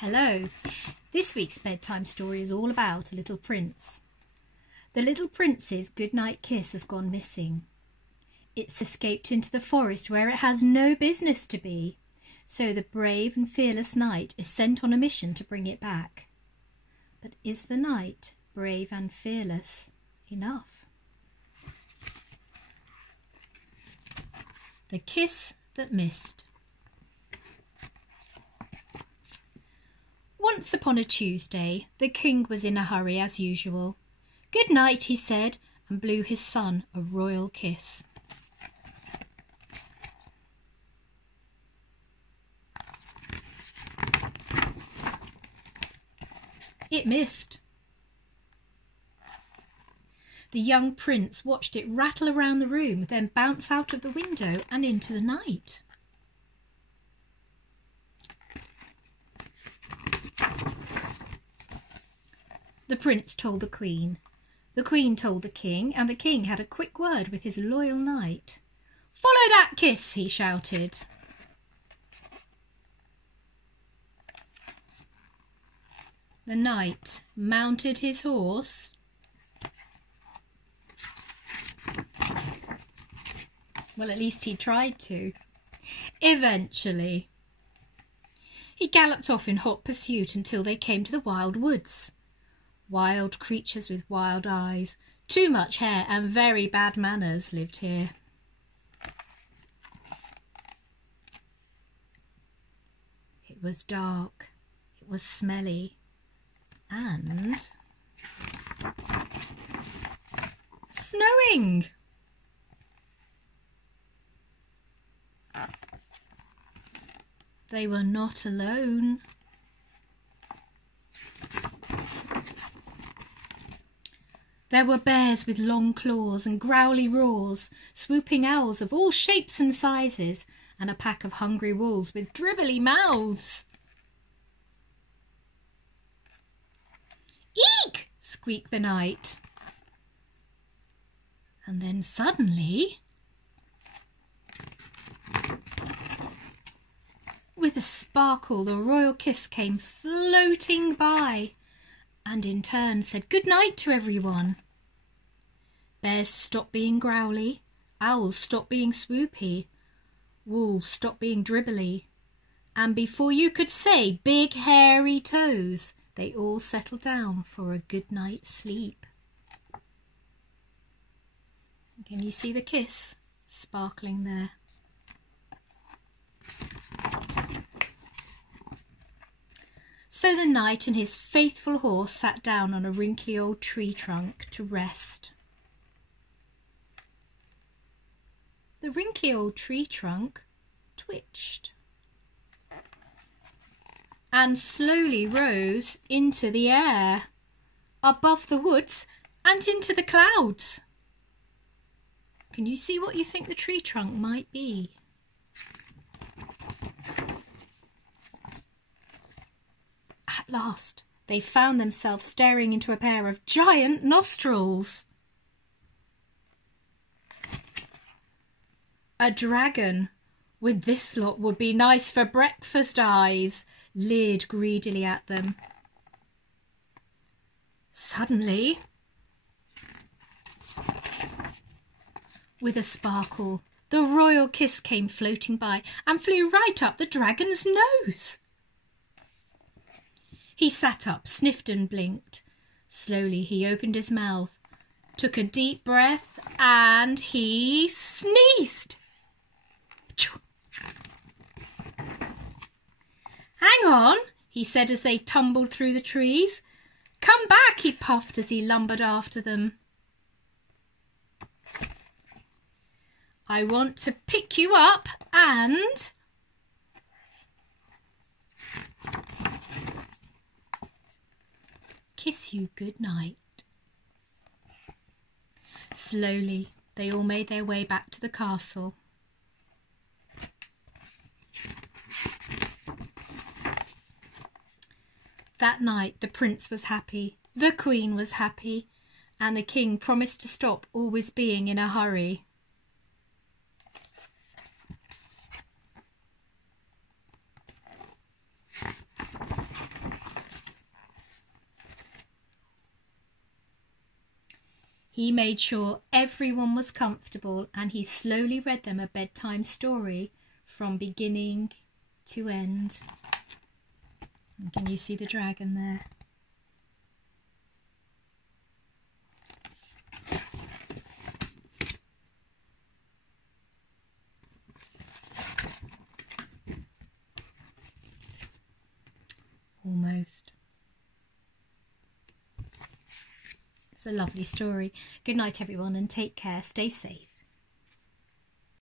Hello. This week's bedtime story is all about a little prince. The little prince's goodnight kiss has gone missing. It's escaped into the forest where it has no business to be, so the brave and fearless knight is sent on a mission to bring it back. But is the knight brave and fearless enough? The Kiss That Missed. Once upon a Tuesday, the king was in a hurry as usual. "Good night," he said, and blew his son a royal kiss. It missed. The young prince watched it rattle around the room, then bounce out of the window and into the night. The prince told the queen told the king, and the king had a quick word with his loyal knight. "Follow that kiss," he shouted. The knight mounted his horse well, at least he tried to. Eventually, he galloped off in hot pursuit until they came to the wild woods. Wild creatures with wild eyes, too much hair and very bad manners lived here. It was dark, it was smelly, and snowing. They were not alone. There were bears with long claws and growly roars, swooping owls of all shapes and sizes, and a pack of hungry wolves with dribbly mouths. "Eek!" squeaked the knight. And then suddenly, with a sparkle, the royal kiss came floating by, and in turn said good night to everyone. Bears stopped being growly, owls stopped being swoopy, wolves stopped being dribbly, and before you could say big hairy toes, they all settled down for a good night's sleep. Can you see the kiss sparkling there? So the knight and his faithful horse sat down on a wrinkly old tree trunk to rest. The wrinkly old tree trunk twitched and slowly rose into the air, above the woods and into the clouds. Can you see what you think the tree trunk might be? At last, they found themselves staring into a pair of giant nostrils. A dragon with "this lot would be nice for breakfast" eyes leered greedily at them. Suddenly, with a sparkle, the royal kiss came floating by and flew right up the dragon's nose. He sat up, sniffed and blinked. Slowly he opened his mouth, took a deep breath, and he sneezed. "Hang on," he said as they tumbled through the trees. "Come back," he puffed as he lumbered after them. "I want to pick you up and kiss you good night." Slowly, they all made their way back to the castle. That night, the prince was happy, the queen was happy, and the king promised to stop always being in a hurry. He made sure everyone was comfortable, and he slowly read them a bedtime story from beginning to end. And can you see the dragon there? Almost. It's a lovely story. Good night, everyone, and take care. Stay safe.